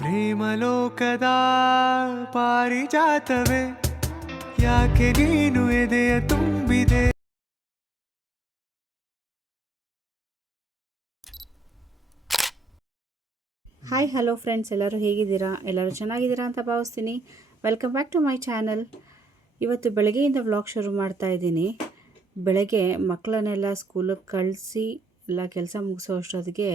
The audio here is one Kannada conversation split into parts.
ಪ್ರೇಮಲೋಕದ ಪಾರಿಜಾತವೇ ಯಾಕೆ ನೀನು ಎದೆಯ ತುಂಬಿದೆ. ಹಾಯ್ ಹಲೋ ಫ್ರೆಂಡ್ಸ್, ಎಲ್ಲರೂ ಹೇಗಿದ್ದೀರಾ? ಎಲ್ಲರೂ ಚೆನ್ನಾಗಿದ್ದೀರಾ ಅಂತ ಭಾವಿಸ್ತೀನಿ. Welcome back to my channel. ಇವತ್ತು ಬೆಳಗ್ಗೆಯಿಂದ ವ್ಲಾಗ್ ಶುರು ಮಾಡ್ತಾ ಇದ್ದೀನಿ. ಬೆಳಗ್ಗೆ ಮಕ್ಕಳನ್ನೆಲ್ಲ ಸ್ಕೂಲಿಗೆ ಕಳಿಸಿ ಎಲ್ಲ ಕೆಲಸ ಮುಗಿಸೋ ಅಷ್ಟೊತ್ತಿಗೆ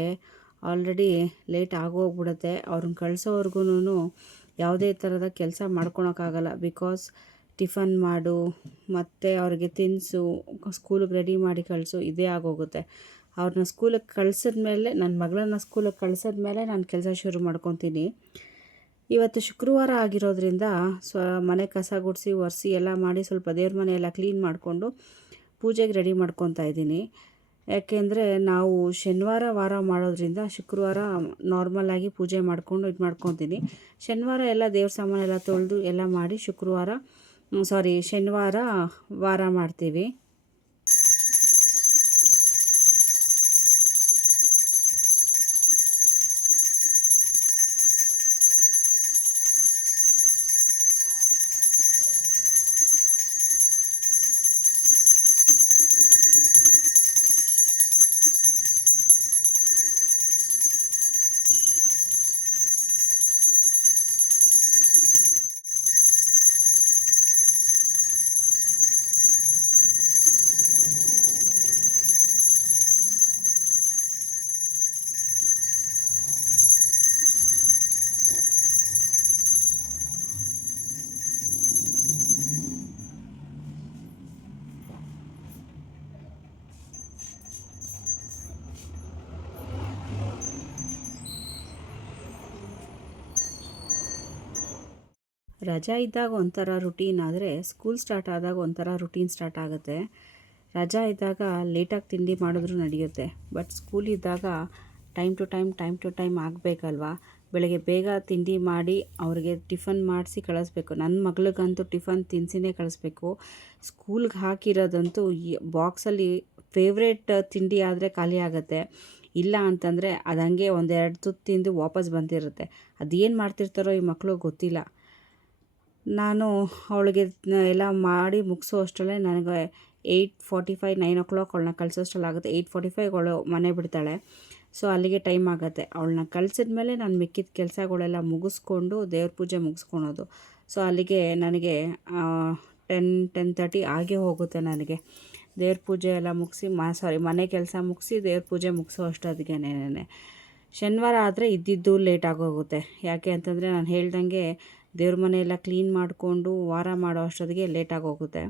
ಆಲ್ರೆಡಿ ಲೇಟ್ ಆಗೋಗ್ಬಿಡುತ್ತೆ. ಅವ್ರನ್ನ ಕಳಿಸೋವರೆಗೂ ಯಾವುದೇ ಥರದ ಕೆಲಸ ಮಾಡ್ಕೊಳಕ್ಕಾಗಲ್ಲ. ಬಿಕಾಸ್ ಟಿಫನ್ ಮಾಡು ಮತ್ತು ಅವ್ರಿಗೆ ತಿನ್ನಿಸು, ಸ್ಕೂಲಿಗೆ ರೆಡಿ ಮಾಡಿ ಕಳಿಸು, ಇದೇ ಆಗೋಗುತ್ತೆ. ಅವ್ರನ್ನ ಸ್ಕೂಲಿಗೆ ಕಳಿಸಿದ್ಮೇಲೆ, ನನ್ನ ಮಗಳನ್ನ ಸ್ಕೂಲಿಗೆ ಕಳಿಸಿದ್ಮೇಲೆ ನಾನು ಕೆಲಸ ಶುರು ಮಾಡ್ಕೊತೀನಿ. ಇವತ್ತು ಶುಕ್ರವಾರ ಆಗಿರೋದ್ರಿಂದ ಮನೆ ಕಸ ಗುಡಿಸಿ ಒರೆಸಿ ಎಲ್ಲ ಮಾಡಿ ಸ್ವಲ್ಪ ದೇವ್ರ ಮನೆ ಎಲ್ಲ ಕ್ಲೀನ್ ಮಾಡಿಕೊಂಡು ಪೂಜೆಗೆ ರೆಡಿ ಮಾಡ್ಕೊತಾ ಇದ್ದೀನಿ. ಯಾಕೆಂದರೆ ನಾವು ಶನಿವಾರ ವಾರ ಮಾಡೋದ್ರಿಂದ ಶುಕ್ರವಾರ ನಾರ್ಮಲಾಗಿ ಪೂಜೆ ಮಾಡಿಕೊಂಡು ಇದು ಮಾಡ್ಕೊತೀನಿ. ಶನಿವಾರ ಎಲ್ಲ ದೇವ್ರ ಸಾಮಾನೆಲ್ಲ ತೊಳೆದು ಎಲ್ಲ ಮಾಡಿ ಶನಿವಾರ ವಾರ ಮಾಡ್ತೀವಿ. ರಜಾ ಇದ್ದಾಗ ಒಂಥರ ರುಟೀನ್, ಆದರೆ ಸ್ಕೂಲ್ ಸ್ಟಾರ್ಟ್ ಆದಾಗ ಒಂಥರ ರುಟೀನ್ ಸ್ಟಾರ್ಟ್ ಆಗುತ್ತೆ. ರಜಾ ಇದ್ದಾಗ ಲೇಟಾಗಿ ತಿಂಡಿ ಮಾಡಿದ್ರೂ ನಡೆಯುತ್ತೆ. ಬಟ್ ಸ್ಕೂಲ್ ಇದ್ದಾಗ ಟೈಮ್ ಟು ಟೈಮ್ ಆಗಬೇಕಲ್ವಾ. ಬೆಳಗ್ಗೆ ಬೇಗ ತಿಂಡಿ ಮಾಡಿ ಅವ್ರಿಗೆ ಟಿಫನ್ ಮಾಡಿಸಿ ಕಳಿಸ್ಬೇಕು. ನನ್ನ ಮಗಳಿಗಂತೂ ಟಿಫನ್ ತಿನ್ನಿಸಿನೇ ಕಳಿಸ್ಬೇಕು. ಸ್ಕೂಲ್ಗೆ ಹಾಕಿರೋದಂತೂ ಬಾಕ್ಸಲ್ಲಿ ಫೇವ್ರೇಟ್ ತಿಂಡಿ ಆದರೆ ಖಾಲಿ ಆಗುತ್ತೆ. ಇಲ್ಲ ಅಂತಂದರೆ ಅದು ಹಂಗೆ ಒಂದೆರಡು ತುತ್ತು ತಿಂದು ವಾಪಸ್ ಬಂದಿರುತ್ತೆ. ಅದೇನು ಮಾಡ್ತಿರ್ತಾರೋ ಈ ಮಕ್ಕಳು ಗೊತ್ತಿಲ್ಲ. ನಾನು ಅವಳಿಗೆ ಎಲ್ಲ ಮಾಡಿ ಮುಗಿಸೋ ಅಷ್ಟರಲ್ಲೇ ನನಗೆ 8:45 9 o'clock ಅವಳನ್ನ ಕಳಿಸೋಷ್ಟರಲ್ಲಾಗುತ್ತೆ. 8:45 ಅವಳು ಮನೆ ಬಿಡ್ತಾಳೆ. ಸೊ ಅಲ್ಲಿಗೆ ಟೈಮ್ ಆಗುತ್ತೆ. ಅವಳನ್ನ ಕಳಿಸಿದ್ಮೇಲೆ ನಾನು ಮಿಕ್ಕಿದ ಕೆಲಸಗಳೆಲ್ಲ ಮುಗಿಸ್ಕೊಂಡು ದೇವ್ರ ಪೂಜೆ ಮುಗಿಸ್ಕೊಳೋದು. ಸೊ ಅಲ್ಲಿಗೆ ನನಗೆ 10-10:30 ಆಗೇ ಹೋಗುತ್ತೆ. ನನಗೆ ದೇವ್ರ ಪೂಜೆ ಎಲ್ಲ ಮುಗಿಸಿ ಮನೆ ಕೆಲಸ ಮುಗಿಸಿ ದೇವ್ರ ಪೂಜೆ ಮುಗಿಸೋ ಅಷ್ಟೊತ್ತಿಗೆನೇ. ಶನಿವಾರ ಆದರೆ ಇದ್ದಿದ್ದು ಲೇಟ್ ಆಗೋಗುತ್ತೆ. ಯಾಕೆ ಅಂತಂದರೆ ನಾನು ಹೇಳ್ದಂಗೆ ದೇವ್ರ ಮನೆಯೆಲ್ಲ ಕ್ಲೀನ್ ಮಾಡಿಕೊಂಡು ವಾರ ಮಾಡೋ ಅಷ್ಟೊತ್ತಿಗೆ ಲೇಟಾಗಿ ಹೋಗುತ್ತೆ.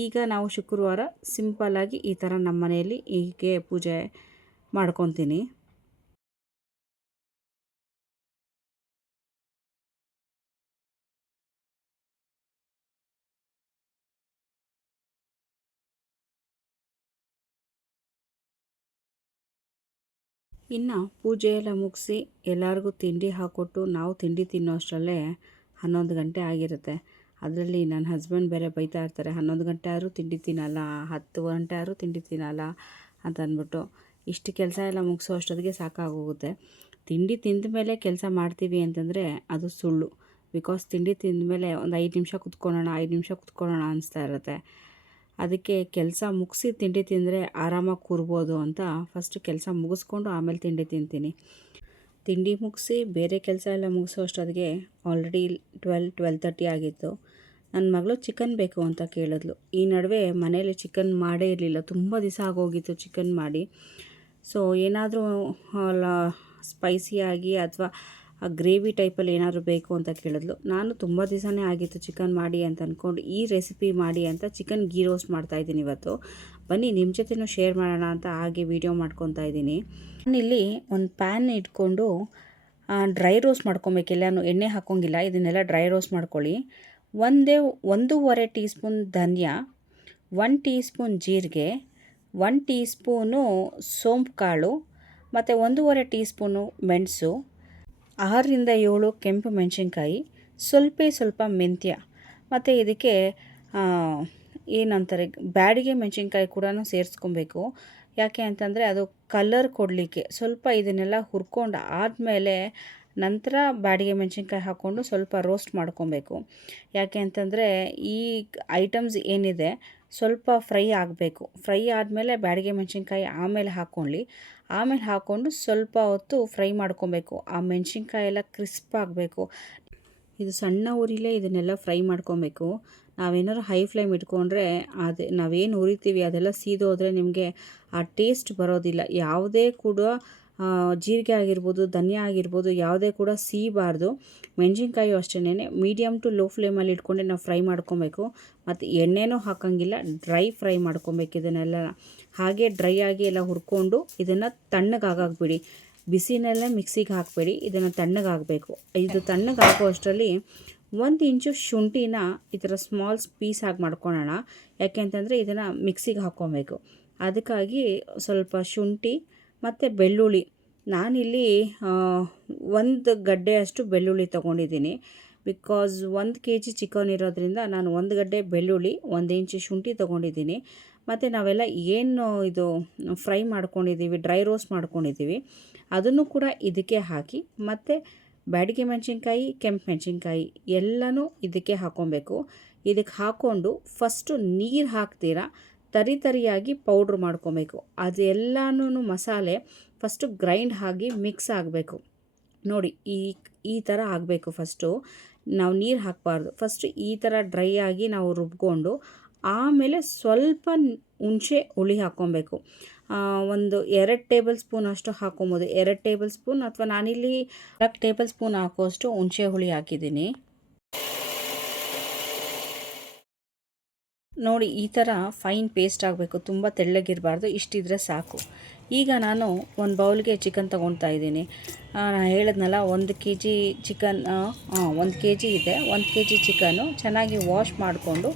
ಈಗ ನಾವು ಶುಕ್ರವಾರ ಸಿಂಪಲ್ಲಾಗಿ ಈ ಥರ ನಮ್ಮ ಮನೆಯಲ್ಲಿ ಹೀಗೆ ಪೂಜೆ ಮಾಡ್ಕೊತೀನಿ. ಇನ್ನು ಪೂಜೆ ಎಲ್ಲ ಮುಗಿಸಿ ಎಲ್ಲರಿಗೂ ತಿಂಡಿ ಹಾಕ್ಕೊಟ್ಟು ನಾವು ತಿಂಡಿ ತಿನ್ನೋ ಅಷ್ಟರಲ್ಲೇ 11 ಗಂಟೆ ಆಗಿರುತ್ತೆ. ಅದರಲ್ಲಿ ನನ್ನ ಹಸ್ಬೆಂಡ್ ಬೇರೆ ಬೈತಾ ಇರ್ತಾರೆ, 11 ಗಂಟೆ ಆದರೂ ತಿಂಡಿ ತಿನ್ನಲ್ಲ, 10 ಗಂಟೆ ಆದರೂ ತಿಂಡಿ ತಿನ್ನಲ್ಲ ಅಂತ ಅಂದ್ಬಿಟ್ಟು. ಇಷ್ಟು ಕೆಲಸ ಎಲ್ಲ ಮುಗಿಸೋ ಅಷ್ಟೊತ್ತಿಗೆ ಸಾಕಾಗೋಗುತ್ತೆ. ತಿಂಡಿ ತಿಂದ ಮೇಲೆ ಕೆಲಸ ಮಾಡ್ತೀವಿ ಅಂತಂದರೆ ಅದು ಸುಳ್ಳು. ಬಿಕಾಸ್ ತಿಂಡಿ ತಿಂದ ಮೇಲೆ ಒಂದು 5 ನಿಮಿಷ ಕುತ್ಕೊಳ್ಳೋಣ ಅನಿಸ್ತಾ ಇರುತ್ತೆ. ಅದಕ್ಕೆ ಕೆಲಸ ಮುಗಿಸಿ ತಿಂಡಿ ತಿಂದರೆ ಆರಾಮಾಗಿ ಕೂರ್ಬೋದು ಅಂತ ಫಸ್ಟ್ ಕೆಲಸ ಮುಗಿಸ್ಕೊಂಡು ಆಮೇಲೆ ತಿಂಡಿ ತಿಂತೀನಿ. ತಿಂಡಿ ಮುಗಿಸಿ ಬೇರೆ ಕೆಲಸ ಎಲ್ಲ ಮುಗಿಸೋ ಅಷ್ಟೊತ್ತಿಗೆ ಆಲ್ರೆಡಿ 12-12:30 ಆಗಿತ್ತು. ನನ್ನ ಮಗಳು ಚಿಕನ್ ಬೇಕು ಅಂತ ಕೇಳಿದ್ಲು. ಈ ನಡುವೆ ಮನೇಲಿ ಚಿಕನ್ ಮಾಡೇ ಇರಲಿಲ್ಲ, ತುಂಬ ದಿವಸ ಆಗೋಗಿತ್ತು ಚಿಕನ್ ಮಾಡಿ. ಸೊ ಏನಾದರೂ ಸ್ಪೈಸಿಯಾಗಿ ಅಥವಾ ಗ್ರೇವಿ ಟೈಪಲ್ಲಿ ಏನಾದರೂ ಬೇಕು ಅಂತ ಕೇಳಿದ್ಲು. ನಾನು ತುಂಬ ದಿವಸನೇ ಆಗಿತ್ತು ಚಿಕನ್ ಮಾಡಿ ಅಂತ ಅಂದ್ಕೊಂಡು ಈ ರೆಸಿಪಿ ಮಾಡಿ ಅಂತ ಚಿಕನ್ ಗೀ ರೋಸ್ಟ್ ಮಾಡ್ತಾಯಿದ್ದೀನಿ ಇವತ್ತು. ಬನ್ನಿ ನಿಮ್ಮ ಜೊತೆನೂ ಶೇರ್ ಮಾಡೋಣ ಅಂತ ಹಾಗೆ ವೀಡಿಯೋ ಮಾಡ್ಕೊತಾ ಇದ್ದೀನಿ. ನಾನಿಲ್ಲಿ ಒಂದು ಪ್ಯಾನ್ ಇಟ್ಕೊಂಡು ಡ್ರೈ ರೋಸ್ಟ್ ಮಾಡ್ಕೊಬೇಕು. ಎಲ್ಲನೂ ಎಣ್ಣೆ ಹಾಕೋಂಗಿಲ್ಲ, ಇದನ್ನೆಲ್ಲ ಡ್ರೈ ರೋಸ್ಟ್ ಮಾಡ್ಕೊಳ್ಳಿ. 1.5 ಟೀ ಸ್ಪೂನ್ ಧನಿಯಾ, 1 ಟೀ ಸ್ಪೂನ್ ಜೀರಿಗೆ, 1 ಟೀ ಸ್ಪೂನು ಸೋಂಪು ಕಾಳು ಮತ್ತು 1.5 ಟೀ ಸ್ಪೂನು ಮೆಣಸು, 6-7 ಕೆಂಪು ಮೆಣಸಿನ್ಕಾಯಿ, ಸ್ವಲ್ಪ ಮೆಂತ್ಯ ಮತ್ತು ಇದಕ್ಕೆ ಏನಂತಾರೆ ಬ್ಯಾಡಿಗೆ ಮೆಣಸಿನ್ಕಾಯಿ ಕೂಡ ಸೇರಿಸ್ಕೊಬೇಕು. ಯಾಕೆ ಅಂತಂದರೆ ಅದು ಕಲರ್ ಕೊಡಲಿಕ್ಕೆ. ಸ್ವಲ್ಪ ಇದನ್ನೆಲ್ಲ ಹುರ್ಕೊಂಡು ಆದಮೇಲೆ ನಂತರ ಬ್ಯಾಡಿಗೆ ಮೆಣಸಿನ್ಕಾಯಿ ಹಾಕ್ಕೊಂಡು ಸ್ವಲ್ಪ ರೋಸ್ಟ್ ಮಾಡ್ಕೊಬೇಕು. ಯಾಕೆ ಅಂತಂದರೆ ಈ ಐಟಮ್ಸ್ ಏನಿದೆ ಸ್ವಲ್ಪ ಫ್ರೈ ಆಗಬೇಕು. ಫ್ರೈ ಆದಮೇಲೆ ಬ್ಯಾಡಿಗೆ ಮೆಣಸಿನ್ಕಾಯಿ ಆಮೇಲೆ ಹಾಕ್ಕೊಳ್ಳಿ. ಆಮೇಲೆ ಹಾಕ್ಕೊಂಡು ಸ್ವಲ್ಪ ಹೊತ್ತು ಫ್ರೈ ಮಾಡ್ಕೊಬೇಕು. ಆ ಮೆಣಸಿನ್ಕಾಯಿ ಎಲ್ಲ ಕ್ರಿಸ್ಪ್ ಆಗಬೇಕು. ಇದು ಸಣ್ಣ ಉರಿಲೇ ಇದನ್ನೆಲ್ಲ ಫ್ರೈ ಮಾಡ್ಕೊಬೇಕು. ನಾವೇನಾದ್ರು ಹೈ ಫ್ಲೇಮ್ ಇಟ್ಕೊಂಡ್ರೆ ಅದು ನಾವೇನು ಉರಿತೀವಿ ಅದೆಲ್ಲ ಸೀದೋದ್ರೆ ನಿಮಗೆ ಆ ಟೇಸ್ಟ್ ಬರೋದಿಲ್ಲ. ಯಾವುದೇ ಕೂಡ ಜೀರಿಗೆ ಆಗಿರ್ಬೋದು, ಧನಿಯಾ ಆಗಿರ್ಬೋದು, ಯಾವುದೇ ಕೂಡ ಸೀಬಾರ್ದು. ಮೆಣಸಿನ್ಕಾಯಿ ಅಷ್ಟೇ ಮೀಡಿಯಮ್ ಟು ಲೋ ಫ್ಲೇಮಲ್ಲಿ ಇಟ್ಕೊಂಡೆ ನಾವು ಫ್ರೈ ಮಾಡ್ಕೊಬೇಕು. ಮತ್ತು ಎಣ್ಣೆನೂ ಹಾಕೋಂಗಿಲ್ಲ, ಡ್ರೈ ಫ್ರೈ ಮಾಡ್ಕೊಬೇಕು ಇದನ್ನೆಲ್ಲ. ಹಾಗೆ ಡ್ರೈ ಆಗಿ ಎಲ್ಲ ಹುರ್ಕೊಂಡು ಇದನ್ನು ತಣ್ಣಗಾಗಬಿಡಿ. ಬಿಸಿನಲ್ಲೇ ಮಿಕ್ಸಿಗೆ ಹಾಕಬೇಡಿ, ಇದನ್ನು ತಣ್ಣಗಾಗಬೇಕು. ಇದು ತಣ್ಣಗಾಗೋ ಅಷ್ಟರಲ್ಲಿ 1 ಇಂಚು ಶುಂಠಿನ ಈ ಥರ ಸ್ಮಾಲ್ಸ್ ಪೀಸ್ ಆಗಿ ಮಾಡ್ಕೊಳ್ಳೋಣ. ಯಾಕೆ ಅಂತಂದರೆ ಇದನ್ನು ಮಿಕ್ಸಿಗೆ ಹಾಕ್ಕೊಬೇಕು. ಅದಕ್ಕಾಗಿ ಸ್ವಲ್ಪ ಶುಂಠಿ ಮತ್ತು ಬೆಳ್ಳುಳ್ಳಿ, ನಾನಿಲ್ಲಿ 1 ಗಡ್ಡೆಯಷ್ಟು ಬೆಳ್ಳುಳ್ಳಿ ತೊಗೊಂಡಿದ್ದೀನಿ. ಬಿಕಾಸ್ 1 kg ಚಿಕನ್ ಇರೋದ್ರಿಂದ ನಾನು 1 ಗಡ್ಡೆ ಬೆಳ್ಳುಳ್ಳಿ, 1 ಇಂಚು ಶುಂಠಿ ತೊಗೊಂಡಿದ್ದೀನಿ. ಮತ್ತು ನಾವೆಲ್ಲ ಏನು ಇದು ಫ್ರೈ ಮಾಡ್ಕೊಂಡಿದ್ದೀವಿ, ಡ್ರೈ ರೋಸ್ಟ್ ಮಾಡ್ಕೊಂಡಿದ್ದೀವಿ, ಅದನ್ನು ಕೂಡ ಇದಕ್ಕೆ ಹಾಕಿ, ಮತ್ತು ಬ್ಯಾಡಿಗೆ ಮೆಣಸಿನ್ಕಾಯಿ, ಕೆಂಪು ಮೆಣಸಿನ್ಕಾಯಿ ಎಲ್ಲನೂ ಇದಕ್ಕೆ ಹಾಕ್ಕೊಬೇಕು. ಇದಕ್ಕೆ ಹಾಕ್ಕೊಂಡು ಫಸ್ಟು ನೀರು ಹಾಕ್ತೀರಾ ತರಿಯಾಗಿ ಪೌಡ್ರ್ ಮಾಡ್ಕೊಬೇಕು. ಅದೆಲ್ಲನೂ ಮಸಾಲೆ ಫಸ್ಟು ಗ್ರೈಂಡ್ ಆಗಿ ಮಿಕ್ಸ್ ಆಗಬೇಕು. ನೋಡಿ ಈ ಥರ ಆಗಬೇಕು. ಫಸ್ಟು ನಾವು ನೀರು ಹಾಕಬಾರ್ದು. ಫಸ್ಟು ಈ ಥರ ಡ್ರೈ ಆಗಿ ನಾವು ರುಬ್ಕೊಂಡು ಆಮೇಲೆ ಸ್ವಲ್ಪ ಹುಣಸೆ ಹುಳಿ ಹಾಕ್ಕೊಬೇಕು. ಒಂದು 2 ಟೇಬಲ್ ಸ್ಪೂನ್ ಅಷ್ಟು ಹಾಕ್ಕೊಬೋದು. 2 ಟೇಬಲ್ ಸ್ಪೂನ್ ಅಥವಾ ನಾನಿಲ್ಲಿ 4 ಟೇಬಲ್ ಸ್ಪೂನ್ ಹಾಕೋಷ್ಟು ಹುಣಸೆ ಹುಳಿ ಹಾಕಿದ್ದೀನಿ. ನೋಡಿ ಈ ಥರ ಫೈನ್ ಪೇಸ್ಟ್ ಆಗಬೇಕು, ತುಂಬ ತೆಳ್ಳಗಿರಬಾರ್ದು, ಇಷ್ಟಿದ್ರೆ ಸಾಕು. ಈಗ ನಾನು ಒಂದು ಬೌಲ್ಗೆ ಚಿಕನ್ ತೊಗೊಳ್ತಾ ಇದ್ದೀನಿ. ನಾನು ಹೇಳಿದ್ನಲ್ಲ 1 kg ಚಿಕನ್, 1 kg ಇದೆ. 1 kg ಚಿಕನ್ನು ಚೆನ್ನಾಗಿ ವಾಶ್ ಮಾಡಿಕೊಂಡು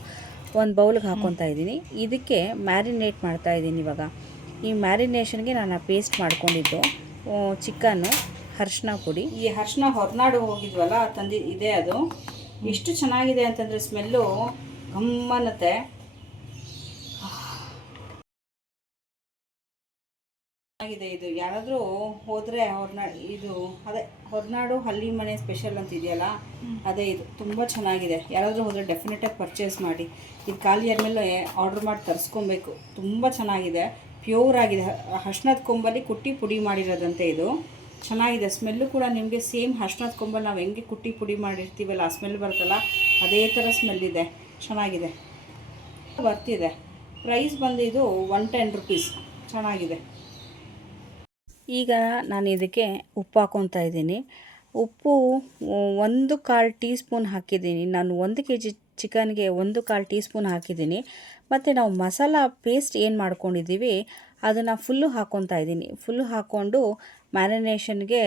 ಒಂದು ಬೌಲ್ಗೆ ಹಾಕ್ಕೊತಾ ಇದ್ದೀನಿ. ಇದಕ್ಕೆ ಮ್ಯಾರಿನೇಟ್ ಮಾಡ್ತಾಯಿದ್ದೀನಿ ಇವಾಗ. ಈ ಮ್ಯಾರಿನೇಷನ್ಗೆ ನಾನು ಪೇಸ್ಟ್ ಮಾಡ್ಕೊಂಡಿದ್ದು ಚಿಕನ್ನು, ಅರಿಶಿನ ಪುಡಿ. ಈ ಅರಿಶಿನ ಹೊರನಾಡು ಹೋಗಿದ್ವಲ್ಲ ಇದೆ ಅದು. ಎಷ್ಟು ಚೆನ್ನಾಗಿದೆ ಅಂತಂದರೆ ಸ್ಮೆಲ್ಲು ಗಮ್ಮನ್ನತ್ತೆ. ಚೆನ್ನಾಗಿದೆ ಇದು. ಯಾರಾದರೂ ಹೋದರೆ ಹೊರನಾಡು ಹಳ್ಳಿ ಮನೆ ಸ್ಪೆಷಲ್ ಅಂತ ಇದೆಯಲ್ಲ, ಅದೇ ಇದು. ತುಂಬ ಚೆನ್ನಾಗಿದೆ. ಯಾರಾದರೂ ಹೋದರೆ ಡೆಫಿನೆಟಾಗಿ ಪರ್ಚೇಸ್ ಮಾಡಿ. ಇದು ಖಾಲಿ ಆದಮೇಲೆ ಆರ್ಡ್ರ್ ಮಾಡಿ ತರಿಸ್ಕೊಬೇಕು. ತುಂಬ ಚೆನ್ನಾಗಿದೆ, ಪ್ಯೂರ್ ಆಗಿದೆ. ಅರಿಶಿನದ ಕೊಂಬಲ್ಲಿ ಕುಟ್ಟಿ ಪುಡಿ ಮಾಡಿರೋದಂತೆ ಇದು. ಚೆನ್ನಾಗಿದೆ. ಸ್ಮೆಲ್ಲು ಕೂಡ ನಿಮಗೆ ಸೇಮ್ ಅರಿಶಿನದ ಕೊಂಬಲ್ಲಿ ನಾವು ಹೆಂಗೆ ಕುಟ್ಟಿ ಪುಡಿ ಮಾಡಿರ್ತೀವಲ್ಲ ಆ ಸ್ಮೆಲ್ ಬರುತ್ತಲ್ಲ, ಅದೇ ಥರ ಸ್ಮೆಲ್ ಇದೆ. ಚೆನ್ನಾಗಿದೆ, ಬರ್ತಿದೆ. ಪ್ರೈಸ್ ಬಂದು ಇದು 110 rupees. ಚೆನ್ನಾಗಿದೆ. ಈಗ ನಾನು ಇದಕ್ಕೆ ಉಪ್ಪು ಹಾಕ್ಕೊತಾ ಇದ್ದೀನಿ. ಉಪ್ಪು 1/4 ಟೀ ಸ್ಪೂನ್ ಹಾಕಿದ್ದೀನಿ. ನಾನು 1 kg ಚಿಕನ್ಗೆ 1/4 ಟೀ ಸ್ಪೂನ್ ಹಾಕಿದ್ದೀನಿ. ಮತ್ತು ನಾವು ಮಸಾಲ ಪೇಸ್ಟ್ ಏನು ಮಾಡ್ಕೊಂಡಿದ್ದೀವಿ ಅದನ್ನು ಫುಲ್ಲು ಹಾಕ್ಕೊತಾ ಇದ್ದೀನಿ. ಫುಲ್ಲು ಹಾಕ್ಕೊಂಡು ಮ್ಯಾರಿನೇಷನ್ಗೆ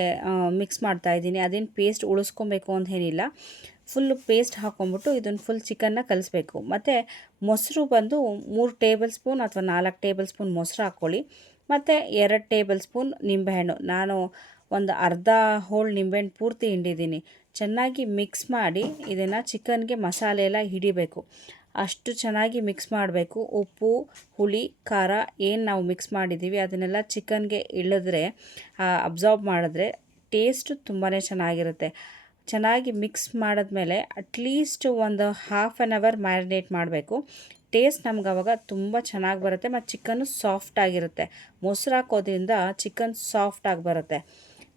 ಮಿಕ್ಸ್ ಮಾಡ್ತಾಯಿದ್ದೀನಿ. ಅದೇನು ಪೇಸ್ಟ್ ಉಳಿಸ್ಕೊಬೇಕು ಅಂತ ಏನಿಲ್ಲ, ಫುಲ್ಲು ಪೇಸ್ಟ್ ಹಾಕ್ಕೊಂಬಿಟ್ಟು ಇದನ್ನು ಫುಲ್ ಚಿಕನ್ನ ಕಲಿಸ್ಬೇಕು. ಮತ್ತು ಮೊಸರು ಬಂದು 3 ಟೇಬಲ್ ಸ್ಪೂನ್ ಅಥವಾ 4 ಟೇಬಲ್ ಸ್ಪೂನ್ ಮೊಸರು ಹಾಕ್ಕೊಳ್ಳಿ. ಮತ್ತು 2 ಟೇಬಲ್ ಸ್ಪೂನ್ ನಿಂಬೆಹಣ್ಣು, ನಾನು ಒಂದು ಅರ್ಧ ಹೋಳು ನಿಂಬೆಹಣ್ಣು ಪೂರ್ತಿ ಹಿಂಡಿದ್ದೀನಿ. ಚೆನ್ನಾಗಿ ಮಿಕ್ಸ್ ಮಾಡಿ ಇದನ್ನು ಚಿಕನ್ಗೆ ಮಸಾಲೆ ಎಲ್ಲ ಹಿಡಿಬೇಕು. ಅಷ್ಟು ಚೆನ್ನಾಗಿ ಮಿಕ್ಸ್ ಮಾಡಬೇಕು. ಉಪ್ಪು, ಹುಳಿ, ಖಾರ ಏನು ನಾವು ಮಿಕ್ಸ್ ಮಾಡಿದ್ದೀವಿ ಅದನ್ನೆಲ್ಲ ಚಿಕನ್ಗೆ ಇಳಿದ್ರೆ, ಅಬ್ಸಾರ್ಬ್ ಮಾಡಿದ್ರೆ ಟೇಸ್ಟು ತುಂಬಾ ಚೆನ್ನಾಗಿರುತ್ತೆ. ಚೆನ್ನಾಗಿ ಮಿಕ್ಸ್ ಮಾಡಿದ್ಮೇಲೆ ಅಟ್ಲೀಸ್ಟ್ ಒಂದು 1/2 hour ಮ್ಯಾರಿನೇಟ್ ಮಾಡಬೇಕು. ಟೇಸ್ಟ್ ನಮ್ಗೆ ಅವಾಗ ತುಂಬ ಚೆನ್ನಾಗಿ ಬರುತ್ತೆ. ಮತ್ತು ಚಿಕನ್ನು ಸಾಫ್ಟಾಗಿರುತ್ತೆ. ಮೊಸರು ಹಾಕೋದ್ರಿಂದ ಚಿಕನ್ ಸಾಫ್ಟಾಗಿ ಬರುತ್ತೆ.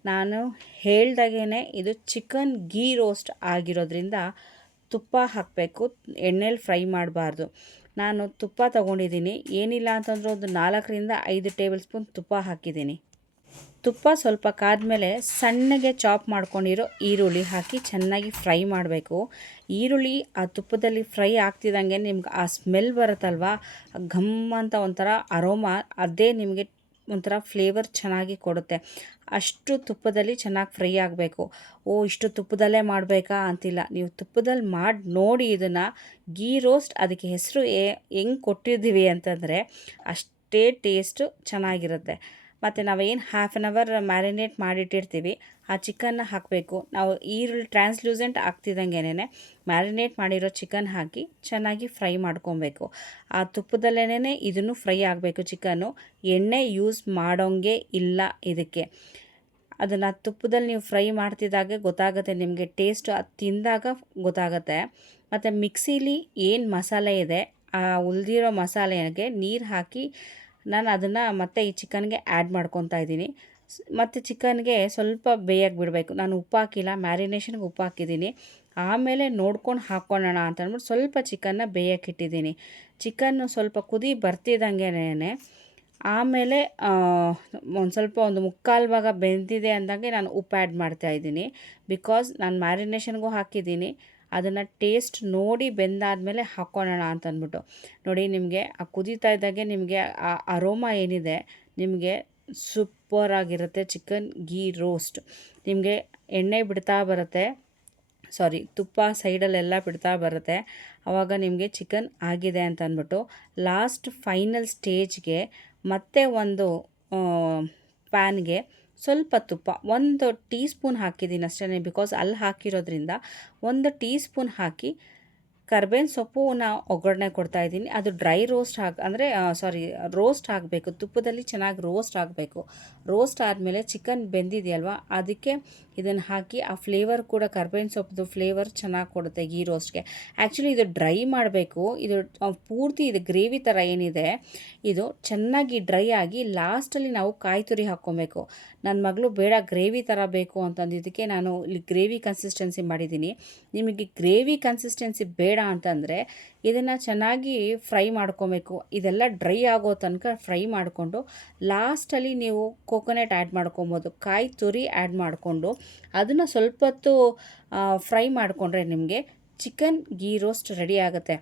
ನಾನು ಹೇಳ್ದಾಗೇ ಇದು ಚಿಕನ್ ಗೀ ರೋಸ್ಟ್ ಆಗಿರೋದ್ರಿಂದ ತುಪ್ಪ ಹಾಕಬೇಕು, ಎಣ್ಣೆಲಿ ಫ್ರೈ ಮಾಡಬಾರ್ದು. ನಾನು ತುಪ್ಪ ತೊಗೊಂಡಿದ್ದೀನಿ. ಏನಿಲ್ಲ ಅಂತಂದ್ರೆ ಒಂದು 4-5 ಟೇಬಲ್ ಸ್ಪೂನ್ ತುಪ್ಪ ಹಾಕಿದ್ದೀನಿ. ತುಪ್ಪ ಸ್ವಲ್ಪ ಕಾದ್ಮೇಲೆ ಸಣ್ಣಗೆ ಚಾಪ್ ಮಾಡ್ಕೊಂಡಿರೋ ಈರುಳ್ಳಿ ಹಾಕಿ ಚೆನ್ನಾಗಿ ಫ್ರೈ ಮಾಡಬೇಕು. ಈರುಳ್ಳಿ ಆ ತುಪ್ಪದಲ್ಲಿ ಫ್ರೈ ಆಗ್ತಿದ್ದಂಗೆ ನಿಮ್ಗೆ ಆ ಸ್ಮೆಲ್ ಬರುತ್ತಲ್ವ, ಘಮ್ ಅಂತ ಒಂಥರ ಅರೋಮಾ, ಅದೇ ನಿಮಗೆ ಒಂಥರ ಫ್ಲೇವರ್ ಚೆನ್ನಾಗಿ ಕೊಡುತ್ತೆ. ಅಷ್ಟು ತುಪ್ಪದಲ್ಲಿ ಚೆನ್ನಾಗಿ ಫ್ರೈ ಆಗಬೇಕು. ಇಷ್ಟು ತುಪ್ಪದಲ್ಲೇ ಮಾಡಬೇಕಾ ಅಂತಿಲ್ಲ, ನೀವು ತುಪ್ಪದಲ್ಲಿ ಮಾಡಿ ನೋಡಿ. ಇದನ್ನು ಗೀ ರೋಸ್ಟ್ ಅದಕ್ಕೆ ಹೆಸರು ಹೆಂಗೆ ಕೊಟ್ಟಿದ್ದೀವಿ ಅಂತಂದರೆ ಅಷ್ಟೇ ಟೇಸ್ಟು ಚೆನ್ನಾಗಿರುತ್ತೆ. ಮತ್ತು ನಾವೇನು 1/2 hour ಮ್ಯಾರಿನೇಟ್ ಮಾಡಿಟ್ಟಿರ್ತೀವಿ ಆ ಚಿಕನ್ನ ಹಾಕಬೇಕು. ನಾವು ಈರುಳ್ಳಿ ಟ್ರಾನ್ಸ್ಲೂಸೆಂಟ್ ಆಗ್ತಿದ್ದಂಗೆನೇ ಮ್ಯಾರಿನೇಟ್ ಮಾಡಿರೋ ಚಿಕನ್ ಹಾಕಿ ಚೆನ್ನಾಗಿ ಫ್ರೈ ಮಾಡ್ಕೊಬೇಕು. ಆ ತುಪ್ಪದಲ್ಲೇ ಇದನ್ನು ಫ್ರೈ ಆಗಬೇಕು ಚಿಕನ್ನು. ಎಣ್ಣೆ ಯೂಸ್ ಮಾಡೋಂಗೆ ಇಲ್ಲ ಇದಕ್ಕೆ. ಅದನ್ನು ತುಪ್ಪದಲ್ಲಿ ನೀವು ಫ್ರೈ ಮಾಡ್ತಿದ್ದಾಗೆ ಗೊತ್ತಾಗುತ್ತೆ ನಿಮಗೆ ಟೇಸ್ಟ್, ಅದು ತಿಂದಾಗ ಗೊತ್ತಾಗುತ್ತೆ. ಮತ್ತು ಮಿಕ್ಸಿಲಿ ಏನು ಮಸಾಲೆ ಇದೆ ಆ ಉಳಿದಿರೋ ಮಸಾಲೆಗೆ ನೀರು ಹಾಕಿ ನಾನು ಅದನ್ನು ಮತ್ತೆ ಈ ಚಿಕನ್ಗೆ ಆ್ಯಡ್ ಮಾಡ್ಕೊತಾ ಇದ್ದೀನಿ. ಮತ್ತು ಚಿಕನ್ಗೆ ಸ್ವಲ್ಪ ಬೇಯಕ್ಕೆ ಬಿಡಬೇಕು. ನಾನು ಉಪ್ಪು ಹಾಕಿಲ್ಲ, ಮ್ಯಾರಿನೇಷನ್ಗೆ ಉಪ್ಪು ಹಾಕಿದ್ದೀನಿ. ಆಮೇಲೆ ನೋಡ್ಕೊಂಡು ಹಾಕ್ಕೊಳ್ಳೋಣ ಅಂತ ಅಂದ್ಬಿಟ್ಟು ಸ್ವಲ್ಪ ಚಿಕನ್ನ ಬೇಯಕ್ಕಿಟ್ಟಿದ್ದೀನಿ. ಚಿಕನ್ನು ಸ್ವಲ್ಪ ಕುದಿ ಬರ್ತಿದ್ದಂಗೆನೇ ಆಮೇಲೆ ಒಂದು ಸ್ವಲ್ಪ ಒಂದು ಮುಕ್ಕಾಲು ಭಾಗ ಬೆಂದಿದೆ ಅಂದಾಗೆ ನಾನು ಉಪ್ಪು ಆ್ಯಡ್ ಮಾಡ್ತಾಯಿದ್ದೀನಿ. ಬಿಕಾಸ್ ನಾನು ಮ್ಯಾರಿನೇಷನ್ಗೂ ಹಾಕಿದ್ದೀನಿ, ಅದನ್ನು ಟೇಸ್ಟ್ ನೋಡಿ ಬೆಂದಾದಮೇಲೆ ಹಾಕ್ಕೊಳ್ಳೋಣ ಅಂತ ಅಂದ್ಬಿಟ್ಟು. ನೋಡಿ ನಿಮಗೆ ಆ ಕುದೀತಾ ಇದ್ದಾಗೆ ನಿಮಗೆ ಆ ಅರೋಮಾ ಏನಿದೆ ನಿಮಗೆ ಸೂಪರಾಗಿರುತ್ತೆ. ಚಿಕನ್ ಗೀ ರೋಸ್ಟ್ ನಿಮಗೆ ಎಣ್ಣೆ ಬಿಡ್ತಾ ಬರುತ್ತೆ, ಸಾರಿ ತುಪ್ಪ ಸೈಡಲ್ಲೆಲ್ಲ ಬಿಡ್ತಾ ಬರುತ್ತೆ. ಆವಾಗ ನಿಮಗೆ ಚಿಕನ್ ಆಗಿದೆ ಅಂತ ಅಂದ್ಬಿಟ್ಟು ಲಾಸ್ಟ್ ಫೈನಲ್ ಸ್ಟೇಜ್ಗೆ ಮತ್ತೆ ಒಂದು ಪ್ಯಾನ್ಗೆ ಸ್ವಲ್ಪ ತುಪ್ಪ 1 ಟೀ ಸ್ಪೂನ್ ಹಾಕಿದ್ದೀನಿ ಅಷ್ಟೇ. ಬಿಕಾಸ್ ಅಲ್ಲಿ ಹಾಕಿರೋದ್ರಿಂದ 1 ಟೀ ಸ್ಪೂನ್ ಹಾಕಿ ಕರ್ಬೇವಿನ ಸೊಪ್ಪುನ ಒಗ್ಗರಣೆ ಕೊಡ್ತಾಯಿದ್ದೀನಿ. ಅದು ಡ್ರೈ ರೋಸ್ಟ್ ರೋಸ್ಟ್ ಆಗಬೇಕು, ತುಪ್ಪದಲ್ಲಿ ಚೆನ್ನಾಗಿ ರೋಸ್ಟ್ ಆಗಬೇಕು. ರೋಸ್ಟ್ ಆದಮೇಲೆ ಚಿಕನ್ ಬೆಂದಿದೆಯಲ್ವ ಅದಕ್ಕೆ ಇದನ್ನು ಹಾಕಿ ಆ ಫ್ಲೇವರ್ ಕೂಡ ಕರ್ಬೇವಿನ ಸೊಪ್ಪು ಫ್ಲೇವರ್ ಚೆನ್ನಾಗಿ ಕೊಡುತ್ತೆ ಗೀ ರೋಸ್ಟ್ಗೆ. ಆ್ಯಕ್ಚುಲಿ ಇದು ಡ್ರೈ ಮಾಡಬೇಕು. ಇದು ಪೂರ್ತಿ ಇದು ಗ್ರೇವಿ ಥರ ಏನಿದೆ ಇದು ಚೆನ್ನಾಗಿ ಡ್ರೈ ಆಗಿ ಲಾಸ್ಟಲ್ಲಿ ನಾವು ಕಾಯಿ ತುರಿ ಹಾಕ್ಕೊಬೇಕು. ನನ್ನ ಮಗಳು ಬೇಡ ಗ್ರೇವಿ ಥರ ಬೇಕು ಅಂತಂದಿದ್ದಕ್ಕೆ ನಾನು ಇಲ್ಲಿ ಗ್ರೇವಿ ಕನ್ಸಿಸ್ಟೆನ್ಸಿ ಮಾಡಿದ್ದೀನಿ. ನಿಮಗೆ ಗ್ರೇವಿ ಕನ್ಸಿಸ್ಟೆನ್ಸಿ ಬೇಡ ಅಂತಂದರೆ ಇದನ್ನು ಚೆನ್ನಾಗಿ ಫ್ರೈ ಮಾಡ್ಕೊಬೇಕು. ಇದೆಲ್ಲ ಡ್ರೈ ಆಗೋ ತನಕ ಫ್ರೈ ಮಾಡಿಕೊಂಡು ಲಾಸ್ಟಲ್ಲಿ ನೀವು ಕೋಕೋನಟ್ ಆ್ಯಡ್ ಮಾಡ್ಕೊಬೋದು, ಕಾಯಿ ತುರಿ ಆ್ಯಡ್ ಮಾಡಿಕೊಂಡು ಅದನ್ನು ಸ್ವಲ್ಪ ಹೊತ್ತು ಫ್ರೈ ಮಾಡಿಕೊಂಡ್ರೆ ನಿಮಗೆ ಚಿಕನ್ ಗೀ ರೋಸ್ಟ್ ರೆಡಿ ಆಗುತ್ತೆ.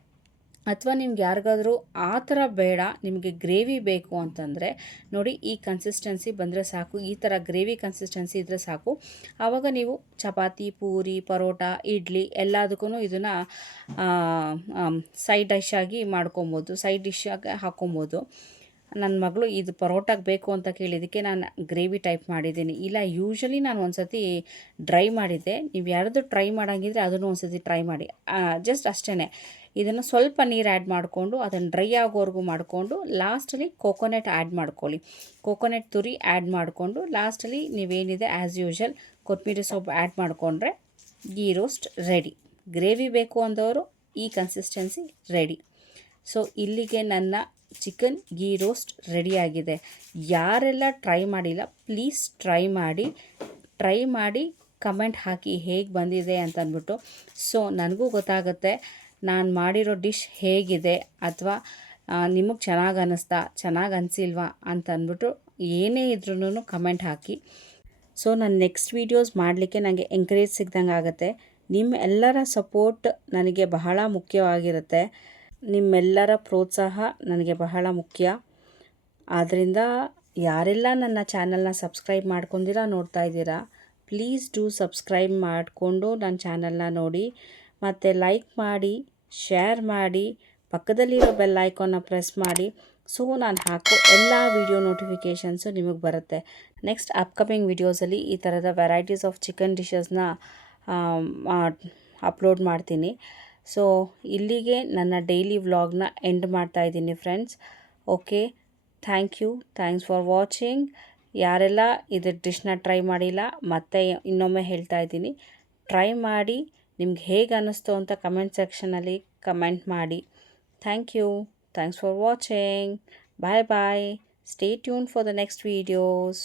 ಅಥವಾ ನಿಮ್ಗೆ ಯಾರಿಗಾದರೂ ಆ ಥರ ಬೇಡ, ನಿಮಗೆ ಗ್ರೇವಿ ಬೇಕು ಅಂತಂದರೆ ನೋಡಿ ಈ ಕನ್ಸಿಸ್ಟೆನ್ಸಿ ಬಂದರೆ ಸಾಕು. ಈ ಥರ ಗ್ರೇವಿ ಕನ್ಸಿಸ್ಟೆನ್ಸಿ ಇದ್ದರೆ ಸಾಕು. ಆವಾಗ ನೀವು ಚಪಾತಿ, ಪೂರಿ, ಪರೋಟ, ಇಡ್ಲಿ ಎಲ್ಲದಕ್ಕೂ ಇದನ್ನು ಸೈಡ್ ಡಿಶ್ ಆಗಿ ಮಾಡ್ಕೊಬೋದು, ಸೈಡ್ ಡಿಶ್ ಆಗಿ ಹಾಕ್ಕೊಬೋದು. ನನ್ನ ಮಗಳು ಇದು ಪರೋಟಾಗೆ ಬೇಕು ಅಂತ ಕೇಳಿದ್ದಕ್ಕೆ ನಾನು ಗ್ರೇವಿ ಟೈಪ್ ಮಾಡಿದ್ದೀನಿ. ಇಲ್ಲ ಯೂಶ್ವಲಿ ನಾನು ಒಂದು ಸತಿ ಡ್ರೈ ಮಾಡಿದ್ದೆ. ನೀವು ಯಾರಾದರೂ ಟ್ರೈ ಮಾಡೋಂಗಿದ್ರೆ ಅದನ್ನು ಒಂದು ಸತಿ ಟ್ರೈ ಮಾಡಿ. ಜಸ್ಟ್ ಅಷ್ಟೇ. ಇದನ್ನು ಸ್ವಲ್ಪ ನೀರು ಆ್ಯಡ್ ಮಾಡಿಕೊಂಡು ಅದನ್ನು ಡ್ರೈ ಆಗೋವರೆಗೂ ಮಾಡಿಕೊಂಡು ಲಾಸ್ಟಲ್ಲಿ ಕೋಕೋನಟ್ ಆ್ಯಡ್ ಮಾಡ್ಕೊಳ್ಳಿ. ಕೋಕೋನಟ್ ತುರಿ ಆ್ಯಡ್ ಮಾಡಿಕೊಂಡು ಲಾಸ್ಟಲ್ಲಿ ನೀವೇನಿದೆ ಆ್ಯಸ್ ಯೂಶ್ವಲ್ ಕೊತ್ತಂಬರಿ ಸೊಪ್ಪು ಆ್ಯಡ್ ಮಾಡಿಕೊಂಡ್ರೆ ಗೀ ರೋಸ್ಟ್ ರೆಡಿ. ಗ್ರೇವಿ ಬೇಕು ಅಂದವರು ಈ ಕನ್ಸಿಸ್ಟೆನ್ಸಿ ರೆಡಿ. ಸೊ ಇಲ್ಲಿಗೆ ನನ್ನ ಚಿಕನ್ ಗೀ ರೋಸ್ಟ್ ರೆಡಿಯಾಗಿದೆ. ಯಾರೆಲ್ಲ ಟ್ರೈ ಮಾಡಿಲ್ಲ ಪ್ಲೀಸ್ ಟ್ರೈ ಮಾಡಿ ಕಮೆಂಟ್ ಹಾಕಿ ಹೇಗೆ ಬಂದಿದೆ ಅಂತ ಅಂದ್ಬಿಟ್ಟು. ಸೊ ನನಗೂ ಗೊತ್ತಾಗುತ್ತೆ ನಾನು ಮಾಡಿರೋ ಡಿಶ್ ಹೇಗಿದೆ, ಅಥವಾ ನಿಮಗೆ ಚೆನ್ನಾಗಿ ಅನ್ನಿಸ್ತಾ, ಚೆನ್ನಾಗಿ ಅನಿಸಿಲ್ವಾ ಅಂತ ಅಂದ್ಬಿಟ್ಟು ಏನೇ ಇದ್ರೂ ಕಮೆಂಟ್ ಹಾಕಿ. ಸೊ ನಾನು ನೆಕ್ಸ್ಟ್ ವೀಡಿಯೋಸ್ ಮಾಡಲಿಕ್ಕೆ ನನಗೆ ಎಂಕರೇಜ್ ಸಿಗ್ದಂಗೆ ಆಗುತ್ತೆ. ನಿಮ್ಮ ಎಲ್ಲರ ಸಪೋರ್ಟ್ ನನಗೆ ಬಹಳ ಮುಖ್ಯವಾಗಿರುತ್ತೆ. ನಿಮ್ಮೆಲ್ಲರ ಪ್ರೋತ್ಸಾಹ ನನಗೆ ಬಹಳ ಮುಖ್ಯ. ಆದ್ದರಿಂದ ಯಾರೆಲ್ಲ ನನ್ನ ಚಾನಲ್ನ ಸಬ್ಸ್ಕ್ರೈಬ್ ಮಾಡ್ಕೊಂಡಿರಾ ನೋಡ್ತಾ ಇದ್ದೀರಾ, ಪ್ಲೀಸ್ ಡೂ ಸಬ್ಸ್ಕ್ರೈಬ್ ಮಾಡಿಕೊಂಡು ನನ್ನ ಚಾನಲ್ನ ನೋಡಿ, ಮತ್ತು ಲೈಕ್ ಮಾಡಿ, ಶೇರ್ ಮಾಡಿ, ಪಕ್ಕದಲ್ಲಿರೋ ಬೆಲ್ ಐಕಾನ್ನ ಪ್ರೆಸ್ ಮಾಡಿ. ಸೊ ನಾನು ಹಾಕೋ ಎಲ್ಲ ವೀಡಿಯೋ ನೋಟಿಫಿಕೇಷನ್ಸು ನಿಮಗೆ ಬರುತ್ತೆ. ನೆಕ್ಸ್ಟ್ ಅಪ್ಕಮಿಂಗ್ ವೀಡಿಯೋಸಲ್ಲಿ ಈ ಥರದ ವೆರೈಟೀಸ್ ಆಫ್ ಚಿಕನ್ ಡಿಶಸ್ನ ಅಪ್ಲೋಡ್ ಮಾಡ್ತೀನಿ. ಸೊ ಇಲ್ಲಿಗೆ ನನ್ನ ಡೈಲಿ ವ್ಲಾಗ್ನ ಎಂಡ್ ಮಾಡ್ತಾ ಇದ್ದೀನಿ friends. Okay, thanks for watching. ಯಾರೆಲ್ಲ ಇದು ಡಿಶ್ನ ಟ್ರೈ ಮಾಡಿಲ್ಲ ಮತ್ತೆ ಇನ್ನೊಮ್ಮೆ ಹೇಳ್ತಾ ಇದ್ದೀನಿ, ಟ್ರೈ ಮಾಡಿ ನಿಮ್ಗೆ ಹೇಗೆ ಅನ್ನಿಸ್ತು ಅಂತ ಕಮೆಂಟ್ ಸೆಕ್ಷನಲ್ಲಿ ಕಮೆಂಟ್ ಮಾಡಿ. Thanks for watching. Bye. Stay tune for the next videos.